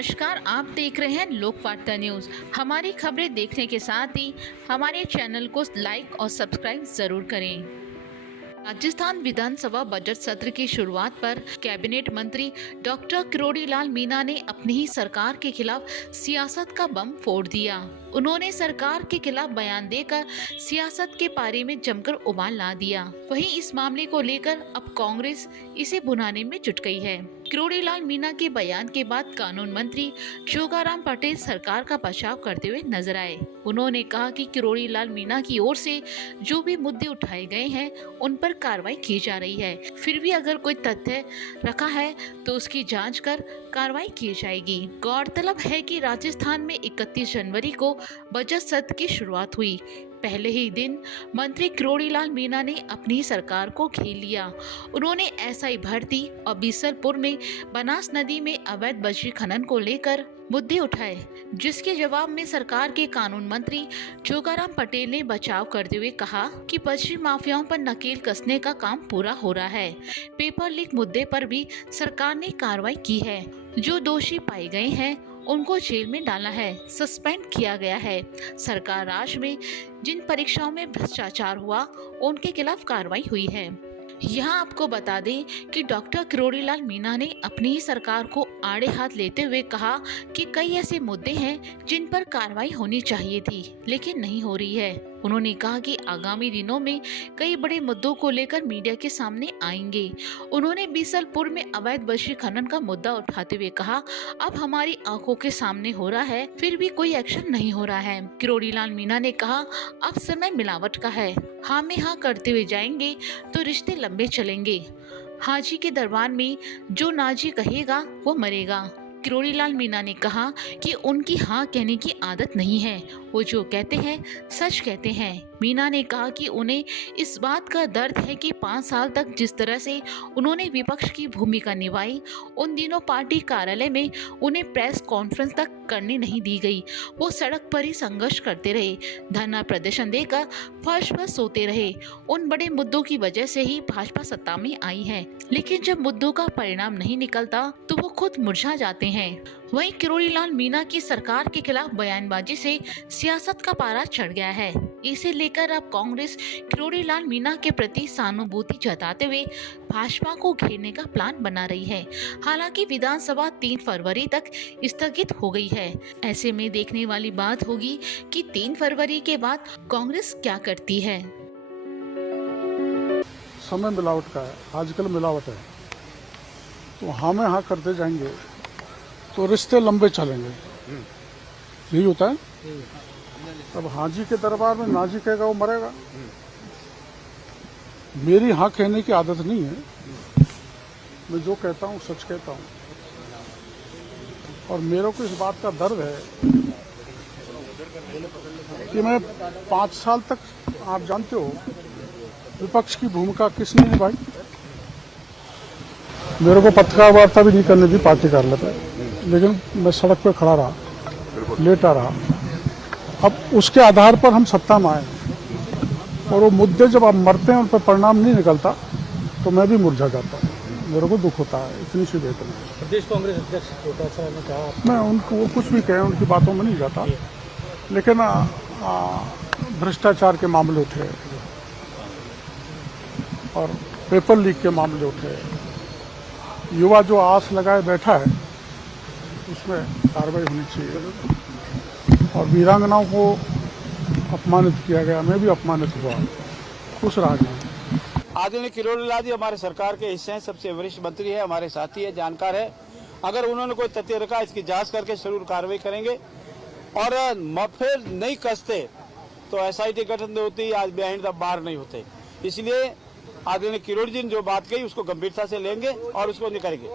नमस्कार, आप देख रहे हैं लोकवार्ता न्यूज। हमारी खबरें देखने के साथ ही हमारे चैनल को लाइक और सब्सक्राइब जरूर करें। राजस्थान विधानसभा बजट सत्र की शुरुआत पर कैबिनेट मंत्री डॉक्टर किरोड़ी लाल मीणा ने अपनी ही सरकार के खिलाफ सियासत का बम फोड़ दिया। उन्होंने सरकार के खिलाफ बयान देकर सियासत के पारे में जमकर उबाल ला दिया। वहीं इस मामले को लेकर अब कांग्रेस इसे भुनाने में जुट गई है। किरोड़ी लाल मीणा के बयान के बाद कानून मंत्री जोगाराम पटेल सरकार का बचाव करते हुए नजर आए। उन्होंने कहा कि किरोड़ी लाल मीणा की ओर से जो भी मुद्दे उठाए गए हैं उन पर कार्रवाई की जा रही है। फिर भी अगर कोई तथ्य रखा है तो उसकी जांच कर कार्रवाई की जाएगी। गौरतलब है कि राजस्थान में 31 जनवरी को बजट सत्र की शुरुआत हुई। पहले ही दिन मंत्री किरोड़ी लाल मीणा ने अपनी सरकार को घेर लिया। उन्होंने एसआई भर्ती और बीसलपुर में बनास नदी में अवैध बजरी खनन को लेकर मुद्दे उठाए, जिसके जवाब में सरकार के कानून मंत्री जोगाराम पटेल ने बचाव करते हुए कहा कि बजरी माफियाओं पर नकेल कसने का काम पूरा हो रहा है। पेपर लीक मुद्दे पर भी सरकार ने कार्रवाई की है। जो दोषी पाए गए हैं उनको जेल में डाला है, सस्पेंड किया गया है। सरकार राज में जिन परीक्षाओं में भ्रष्टाचार हुआ उनके खिलाफ कार्रवाई हुई है। यहाँ आपको बता दें कि डॉक्टर किरोड़ी लाल मीणा ने अपनी ही सरकार को आड़े हाथ लेते हुए कहा कि कई ऐसे मुद्दे हैं जिन पर कार्रवाई होनी चाहिए थी लेकिन नहीं हो रही है। उन्होंने कहा कि आगामी दिनों में कई बड़े मुद्दों को लेकर मीडिया के सामने आएंगे। उन्होंने बीसलपुर में अवैध बजरी खनन का मुद्दा उठाते हुए कहा, अब हमारी आंखों के सामने हो रहा है फिर भी कोई एक्शन नहीं हो रहा है। किरोड़ी लाल मीणा ने कहा, अब समय मिलावट का है, हाँ में हाँ करते हुए जाएंगे तो रिश्ते लंबे चलेंगे। हाजी के दरबार में जो नाजी कहेगा वो मरेगा। किरोड़ी लाल मीणा ने कहा कि उनकी हाँ कहने की आदत नहीं है, वो जो कहते हैं सच कहते हैं। मीणा ने कहा कि उन्हें इस बात का दर्द है कि 5 साल तक जिस तरह से उन्होंने विपक्ष की भूमिका निभाई, उन दिनों पार्टी कार्यालय में उन्हें प्रेस कॉन्फ्रेंस तक करने नहीं दी गई। वो सड़क पर ही संघर्ष करते रहे, धरना प्रदर्शन देकर फर्श पर सोते रहे। उन बड़े मुद्दों की वजह से ही भाजपा सत्ता में आई है, लेकिन जब मुद्दों का परिणाम नहीं निकलता तो वो खुद मुरझा जाते हैं। वहीं किरोड़ी लाल मीणा की सरकार के खिलाफ बयानबाजी से सियासत का पारा चढ़ गया है। इसे लेकर अब कांग्रेस किरोड़ी लाल मीणा के प्रति सहानुभूति जताते हुए भाजपा को घेरने का प्लान बना रही है। हालांकि विधानसभा 3 फरवरी तक स्थगित हो गई है। ऐसे में देखने वाली बात होगी कि 3 फरवरी के बाद कांग्रेस क्या करती है। समय मिलावट का है, आजकल मिलावट है, तो हाँ में हाँ करते जाएंगे तो रिश्ते लंबे चलेंगे, यही होता है। अब हाजी के दरबार में नाजी कहेगा वो मरेगा। मेरी हाँ कहने की आदत नहीं है, मैं जो कहता हूँ सच कहता हूँ, और मेरे को इस बात का दर्द है कि मैं 5 साल तक, आप जानते हो, विपक्ष की भूमिका किसने निभाई। मेरे को पत्रकार वार्ता भी नहीं करने दी पार्टी कार्यालय पे, लेकिन मैं सड़क पे खड़ा रहा, लेटा रहा। अब उसके आधार पर हम सत्ता में आए, और वो मुद्दे जब आप मरते हैं उन पर परिणाम नहीं निकलता तो मैं भी मुरझा जाता हूँ, मेरे को दुख होता है। इतनी सी बात है। प्रदेश कांग्रेस अध्यक्ष छोटा सा ने कहा, मैं उनको वो कुछ भी कहें उनकी बातों में नहीं जाता, लेकिन भ्रष्टाचार के मामले उठे और पेपर लीक के मामले उठे, युवा जो आस लगाए बैठा है उसमें कार्रवाई होनी चाहिए। और वीरांगनाओं को अपमानित किया गया, मैं भी अपमानित हुआ, खुश रहा नहीं। आदरणीय किरोड़ी लाल जी हमारे सरकार के हिस्से हैं, सबसे वरिष्ठ मंत्री है, हमारे साथी है, जानकार है। अगर उन्होंने कोई तथ्य रखा इसकी जांच करके जरूर कार्रवाई करेंगे, और फिर नहीं कसते तो एसआईटी गठन होती, आज बिहाइंड द बार नहीं होते। इसलिए आदरणीय किरोड़ी जी ने जो बात कही उसको गंभीरता से लेंगे और उसको निकालेंगे।